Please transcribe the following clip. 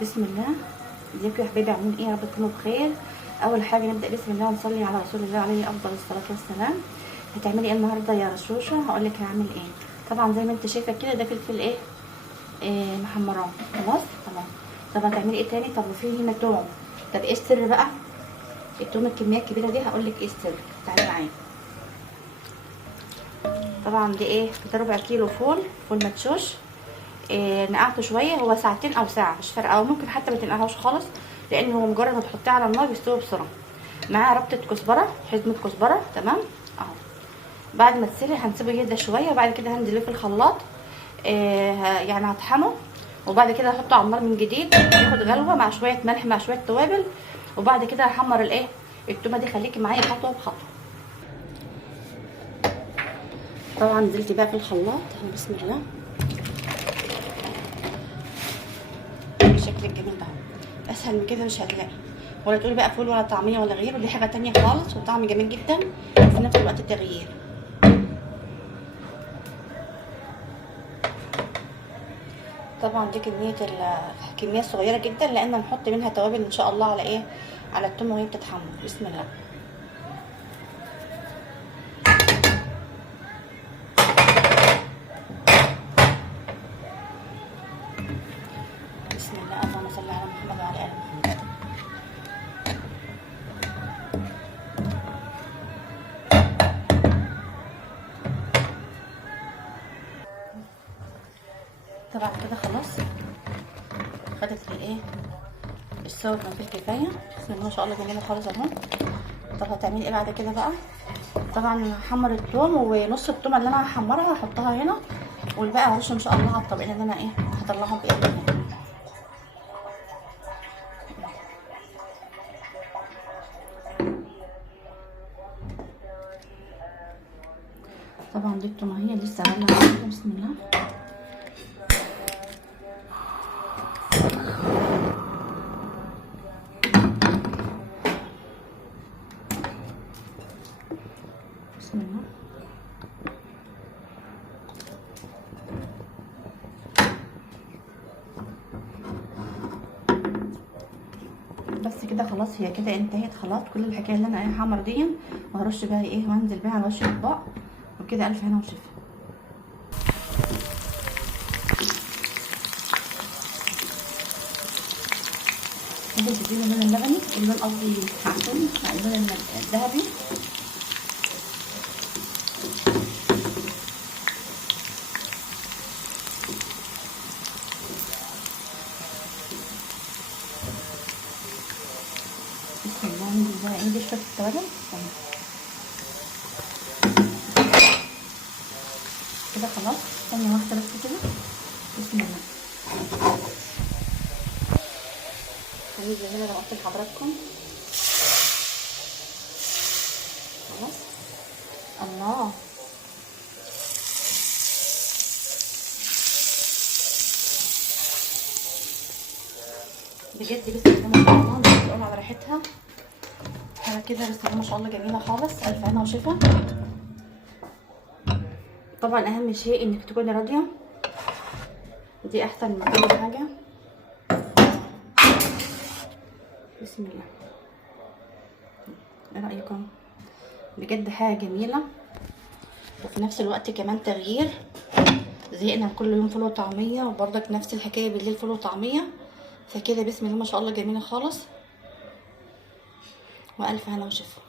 بسم الله. ازيكم يا حبايبي، عاملين ايه؟ يا رب تكونوا بخير. اول حاجه نبدا بسم الله ونصلي على رسول الله عليه افضل الصلاه والسلام. هتعملي ايه النهارده يا رشوشه؟ هقول لك هعمل ايه. طبعا زي ما انت شايفه كده ده فلفل ايه، محمراه. خلاص تمام. طب هتعملي ايه تاني؟ طب وفي هنا توم. طب ايه السر بقى؟ التوم الكميه الكبيره دي هقول لك ايه السر. تعالي معايا. طبعا دي ايه، ده ربع كيلو فول مدشوش. نقعته شويه، هو ساعتين او ساعه مش فارقه، او ممكن حتى ما تنقعهوش خالص، لان هو مجرد ما تحطيه على النار بيستوي بسرعه. معاه ربطه كزبره، حزمه كزبره. تمام اهو. بعد ما تسيبه هنسيبه يهدى شويه، وبعد كده هنزله في الخلاط. يعني هطحنه، وبعد كده هحطه على النار من جديد ياخد غلوه مع شويه ملح مع شويه توابل، وبعد كده هحمر الايه، التومه دي. خليكي معايا خطوه بخطوه. طبعا نزلت بقى في الخلاط اهو. بسم الله. الشكل الجميل ده اسهل من كده مش هتلاقي، ولا تقولي بقى فول ولا طعميه ولا غيره، دي حاجه تانية خالص وطعم جميل جدا وفي نفس الوقت تغيير. طبعا دي الكميه الصغيره جدا، لان هنحط منها توابل ان شاء الله على ايه، على التوم وهي بتتحمر. بسم الله. بسم الله. اللهم صل على محمد وعلى ال محمد. طبعا كده خلاص خدت الايه، السوا كان فيه الكفايه. بسم الله ما شاء الله جميله خالص اهو. طب هتعملي ايه بعد كده بقى؟ طبعا هحمر الثوم، ونص الثومه اللي انا هحمرها هحطها هنا، والباقي هرشه ان شاء الله على الطبقين اللي انا ايه هطلعهم باذن الله. طبعا دي التومه هي لسه غاليه. بسم الله. بسم الله. بس كده خلاص، هي كده انتهت خلاص كل الحكايه اللي انا هحمر دي، وهرش بقى ايه وانزل بيها على وش الاطباق وكده. الف هنا وشفا. ممكن تديله اللون اللبني، اللون قصدي معسول، مع اللون الذهبي. بسم الله. ننزل بقى ايه بشويه التوابل كده خلاص. ثانيه واحده بس كده. بسم الله. هننزل هنا لو قلت لحضراتكم خلاص. الله، بجد بسم الله ما شاء الله، مش بتقول على ريحتها حاجه كده. بسم الله ما شاء الله جميله خالص. الف هنا وشفا. طبعا اهم شيء انك تكوني راضيه، دي احسن من كل حاجه. بسم الله. ايه رايكم؟ بجد حاجه جميله، وفي نفس الوقت كمان تغيير. زهقنا كل يوم فول وطعميه، وبرضك نفس الحكايه بالليل فول وطعميه، فكده بسم الله ما شاء الله جميله خالص. والف هنا وشفا.